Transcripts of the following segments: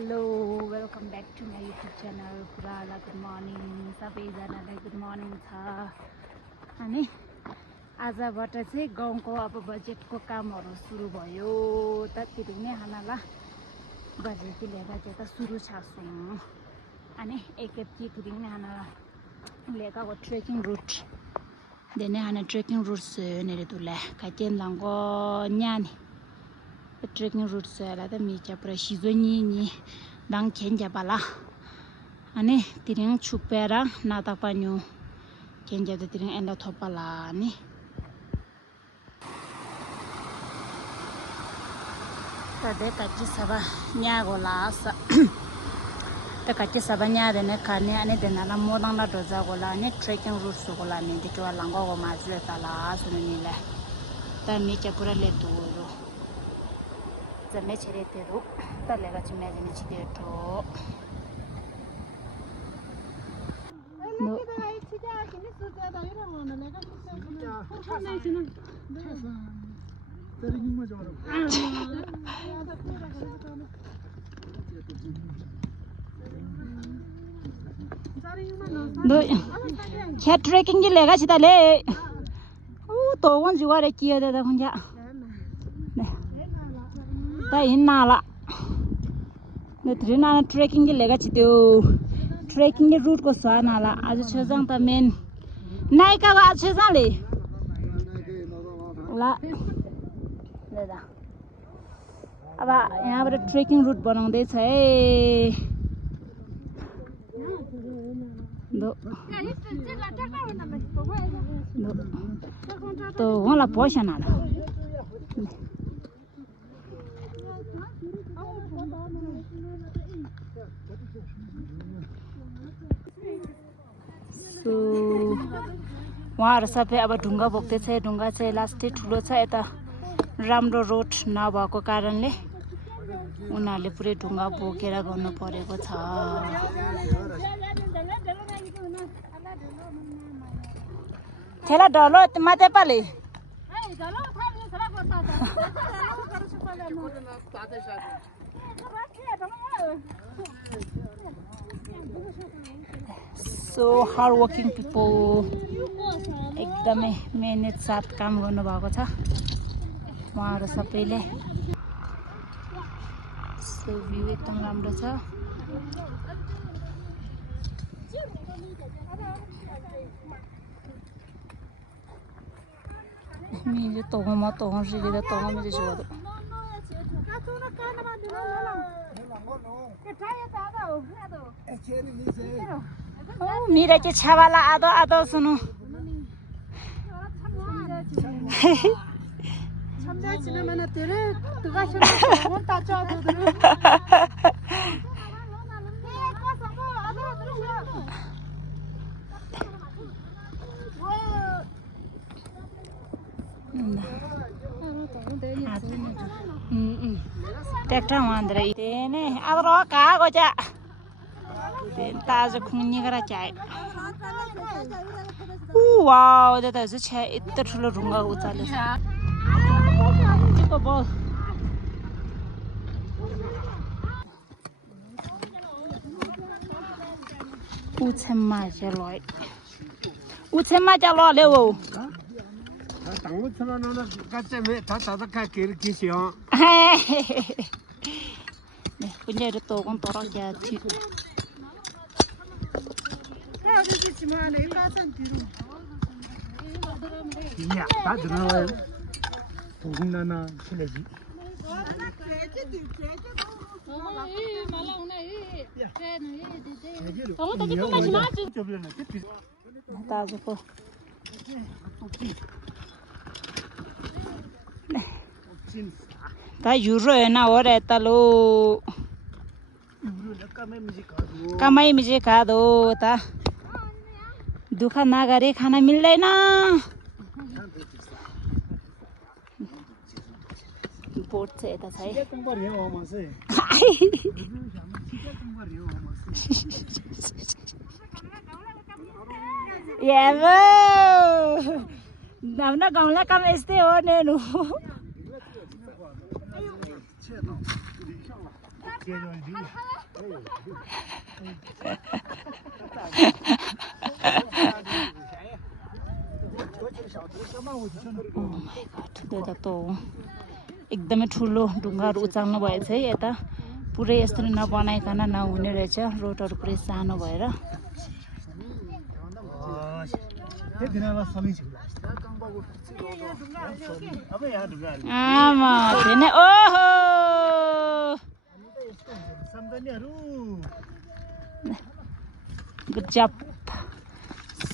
Hello, welcome back to my YouTube channel. Good morning. सबैजनालाई good morning छ। अनि आजबाट चाहिँ गाउँको अब बजेटको कामहरू सुरु भयो। त तिरुङने हानाला बजेट लिएर चाहिँ त सुरु छासौँ। अनि एकैचोटि तिरुङने हानाला लेका को ट्रेकिङ रुट देने हाना ट्रेकिङ रुट नेरे तुला काटेन लांगो न्यानी ट्रेकिङ रुट सेला त मिचा पुरा सिजोनी नि दाङ खेन्जा बाला अनि तिरिङ छुपेर नाता पान्यो खेन्जा त तिरिङ एन्डा थोपाला नि तदे काची सभा न्यागो लास त काची सभा न्या देने खाने अनि देनाला मोदाङ ला दोजा गोला नि ट्रेकिङ रुट सुगोला नि दिटो लांगो गो माजु ताला सुनिले त मिचा पुरा लेतुरो जमे छरे तेरो तलेगा चिमे जने छिदेटो नो क्या ट्रेकिंग की लेगा छिता ले ओ तो वन जुआ रे किया दे दा खुंजा नाला ना ट्रेकिंग के लेगा छितो ट्रेकिंग के रूट को सवा नाला आज छजङ त मेन नाइका को आज छजङ ले ला लेदा अब यहाँबाट ट्रेकिङ रूट बनाउँदै छ है तो होला पैसा नाला सो वहाँहरु सबै अब ढुङ्गा बोक्दै छ ढुङ्गा चाहिँ लास्टै ठुलो छ यता राम्रो रोड नभएको कारणले उनीहरूले पुरै ढुङ्गा बोकेर गर्नु परेको छ खेला ढलो माते पाले So hardworking people एकदमै मेहनत साथ काम गर्नु भएको छ उहाँहरु सबैले सो भ्यू एकदम राम्रो छ मिले तोमा तोहन रिले तोमा मिले जोदो मिरा के छावाला आदो आदो सुनु समझा छिने मने तेरे तुगा छन मन ता चा दो ट्रैक्टर मांदरे इतेने अदरो का गोजा तेन ताज खुनी करा चाय वाओ द त छ इत्ते ठुलो ढुङ्गा उचाले को बल उछेमा जलोय उछेमा जलो ले वो 당고 천원은 같이 다 다닥하 기시요. 네, 근데 또 건 떨어져야 지. 야, 다 들어와요. 도금나나 술래지. 따지고. 다 유로에나 오래따로 कमाई मुझे खा दो ता दुख ना करे खाना मिल्दैन बोट चाहिँ यता छ है हाम्रो गाउँलाई काम यस्तै हो नेनु एकदमै ठुलो ढुङ्गाहरू उचाल्नु भएछ है यता पुरै यस्तो नबनाइकन नहुने रहेछ रोडहरू पुरै सानो भएर आमा ओहो गुड जब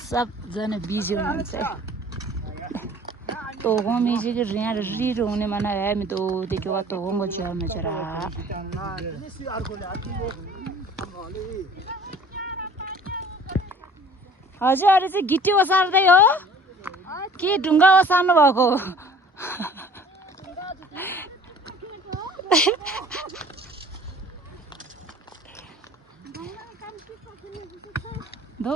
सबजना बिजी हुनुहुन्छ तोगों में जी के रिया री रोने मना है मैं तो देखोว่าतोगों को जो मैं जरा हजुर अरे चाहिँ गिटी ओसार्दै हो के ढुङ्गा ओसार्नु भएको दो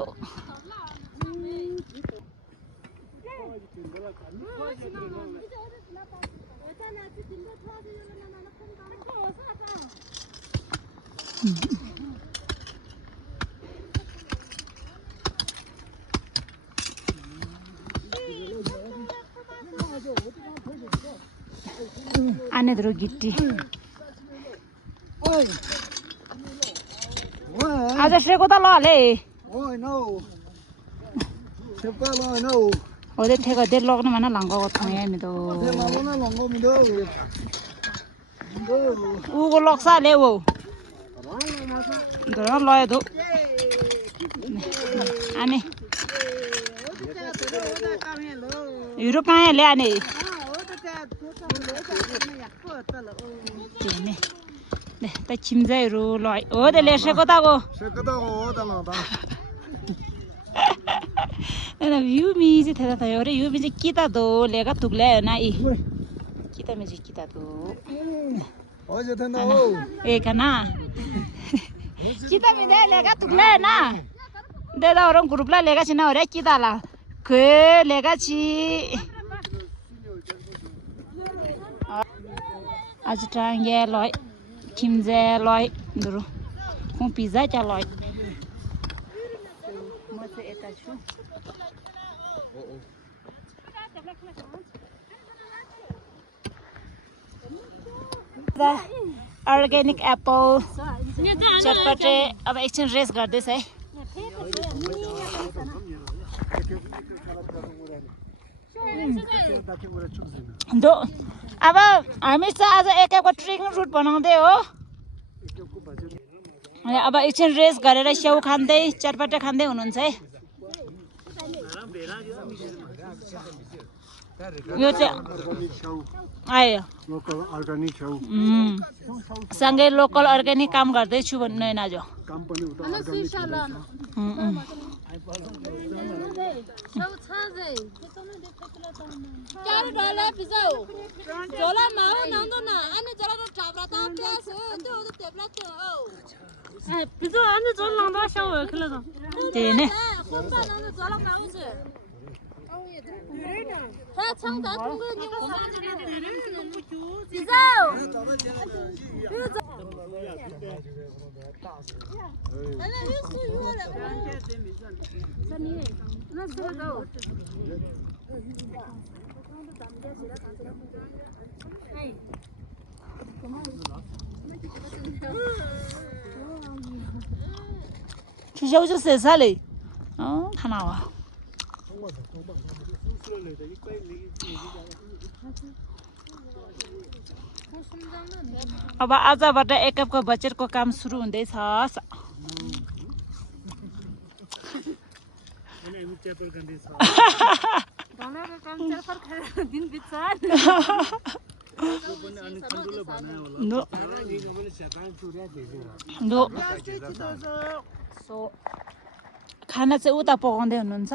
आने दो गिट्टी आज शेको त लले ओइ नो सेपा ल नो ओदे ठेका दे लग्न माना लांगो थय हामी त मालना लंगो मिदो उगो लक्सा ले वो दरा लय दो आने युरोप कहाँ ले आने तेने ले त चिम्जाइहरु लय हो दे लेसेको त गो हो त ल त एना भ्यू मिजी थेदा त अरे यो मिजी किता दो लेगा तुगले ना ई किता मिजी किता दो हो जथे न हो ए कना किता मिदे लेगा तुगले ना दे दा औरम ग्रुपला लेगा छिना अरे किता ला के लेगा छि आज टांगे लय किमजे लय दरो को पिज्जा चा लय म चाहिँ एता छु अर्ग्यानिक एप्पल चटपटे अब एकछिन रेस्ट गर्दैछ है दो अब हामी चाहिँ आज एक एकको ट्रेकिङ रुट बनाउँदै हो अब एकछिन रेस्ट गरेर स्याउ खाँदै चटपटे खाँदै हुनुहुन्छ है यो चाहिँ आयो लोकल अर्गानिक छौ सँगै लोकल अर्ग्यानिक काम गर्दैछु भन्नु हैन आज काम पनि उता अर्गानिक 주셔 주세요 살이 하나와 अब आजबाट एक कपको बजेटको काम सुरु हुँदैछ खाना चाहिँ उता पकाउँदै हुनुहुन्छ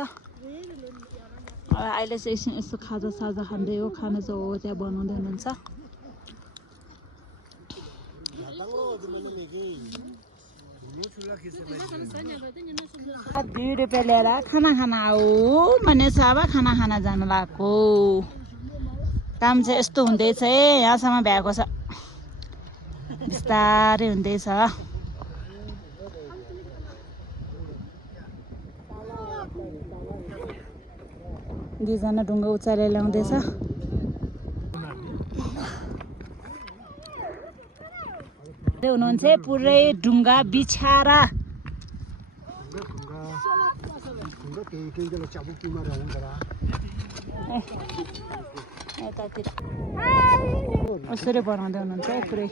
अहिले चाहिँ एकछिन यसो खाजा साजा खाँदै हो खाना चाहिँ हो त्यहाँ बनाउँदै हुनुहुन्छ 2 रुपैयाँ ल्याएर खाना खाना हो भने साबा खाना खाना जानु भएको काम चाहिँ यस्तो हुँदैछ है यहाँसम्म भ्याएको छ बिस्तारै हुँदैछ दुईजना ढुङ्गा उचालेर ल्याउँदैछ हुनुहुन्छ पुरै ढुङ्गा बिछाएर यतातिर यसरी बनाउँदै हुनुहुन्छ है पुरै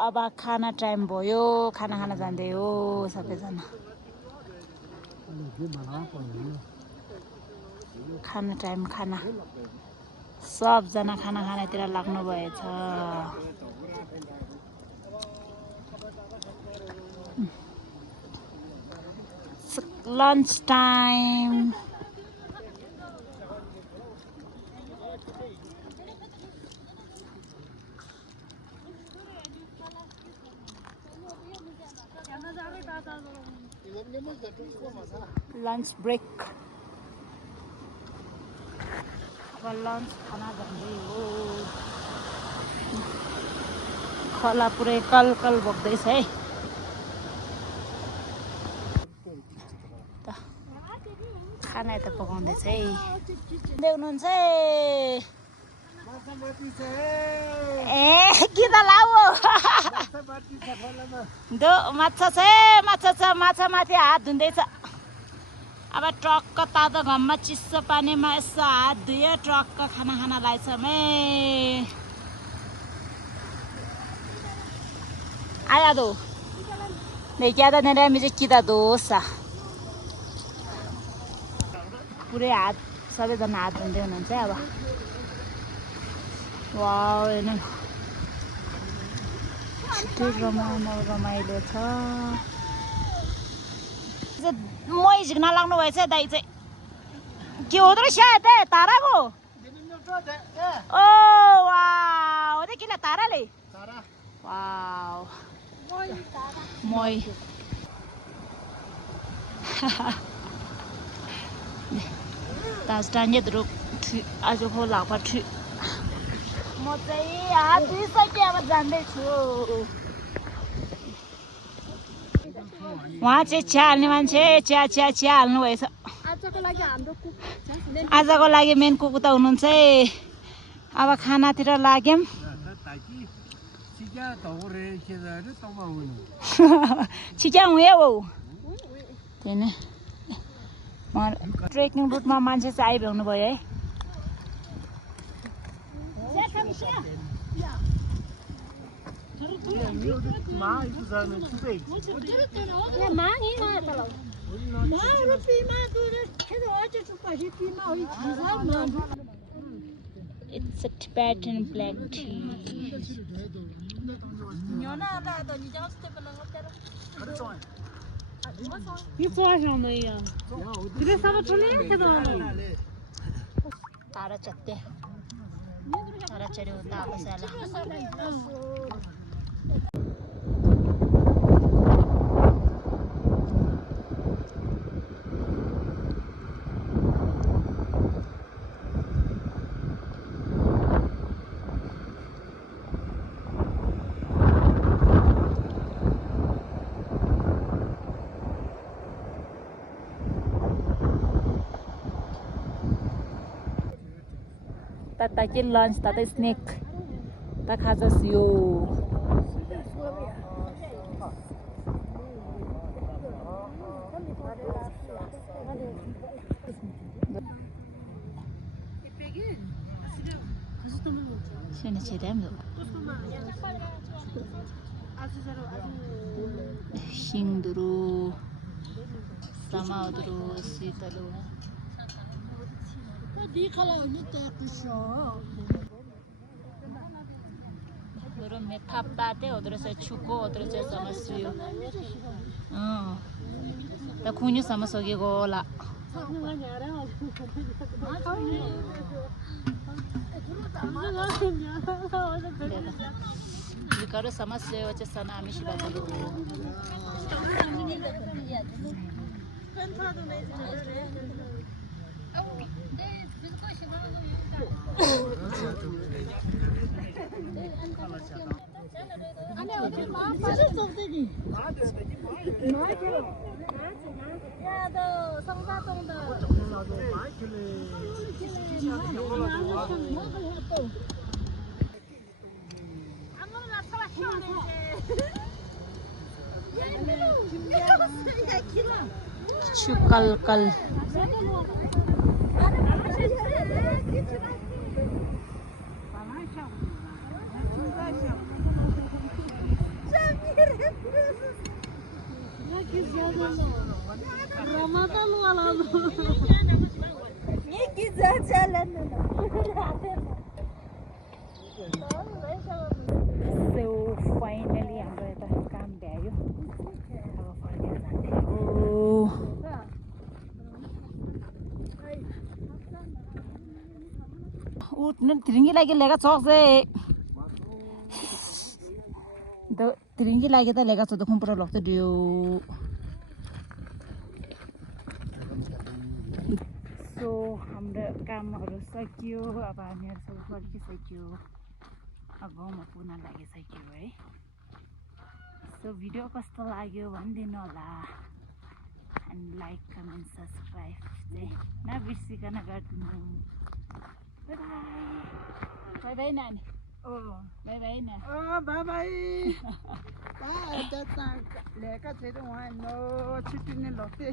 अब खाना टाइम भयो खाना खान जाँदै हो सबैजना खाना टाइम खाना सबजना खाना खानातिर लाग्नु भएछ लन्च टाइम लन्च ब्रेक अब लन्च खाना भन्दै हो खोला पुरै कलकल बग्दैछ है खाना यता पकाउँदैछ है देख्नुहुन्छ ए किन लाऊ दो माछा छ माछा माथि हात धुँदैछ अब ट्रक्क तातो घममा चिसो पानीमा यसो हात धुयो ट्रक्क खाना खाना लाग्छ मे आया दो नहीं क्या था मेरा मुझे किता दोसा पुरै हात सबैजना हात धुँदै हुनुहुन्छ अब वाउ हेर्नु छिटो रमाइलो छ मै झिक्न लाग्नु भएछ दाइ चाहिँ के हुँदो रहेछ यता ताराको ओ वाउ हो किन ताराले वाउ मै तास्टान्जे धुरुक आज खोला पट्टि म चाहिँ हात धुइसकेँ अब जान्दैछु उहाँ चाहिँ चिया हाल्ने मान्छे चिया हाल्नु भएछ आजको लागि मेन कुक त हुनुहुन्छ है अब खानातिर लाग्यौँ छिच्या हुँ हौ त्यही नै ट्रेकिङ रुटमा मान्छे चाहिँ आइभ्याउनु भयो है It's a Tibetan black tea. तारा चत्ते तारा चढ्यो तापसाला Tata चाहिँ लन्च तता स्नेक त खाजस यो Sini cerita ambil. Hing dulu, sama dulu sita dulu. Tadi kalau ini tak bisa. Dulu metap tadi, udah saya cukup, udah saya sama siu. Tak kunyu sama sogi gola. Bikaro samasya wacha sana amishi bakalo. Chukal. So finally हाम्रो यता काम भ्यायो अब फर्केर जाने हो उठ्नु तिरिङ्गी लागि लेगा चक्से द तिरिङ्गी लागि त लेगा छ त खुम्पुरा लग्छ दियो सो हाम्रो कामहरू सकियो अब हामीहरू सबै फर्किसक्यो अब गाउँमा पुग्न लागिसक्यो है सो भिडियो कस्तो लाग्यो भनिदिनु होला एन्ड लाइक कमेन्ट सब्सक्राइब चाहिँ नबिर्सिकन गरिदिनु बाई बाई नानी बाई बाई ना बाई बाई लेका चाहिँ उहाँ न छिट्टी नै लग्थे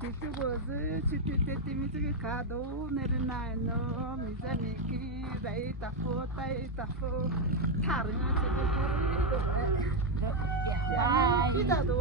छिट्टु गोजु छिट्टी त्यतिमी चाहिँ खाँदो मेरो नानो मिजा मिकी राई ताफो ताई ताफो थारुमा चाहिँ कि दादो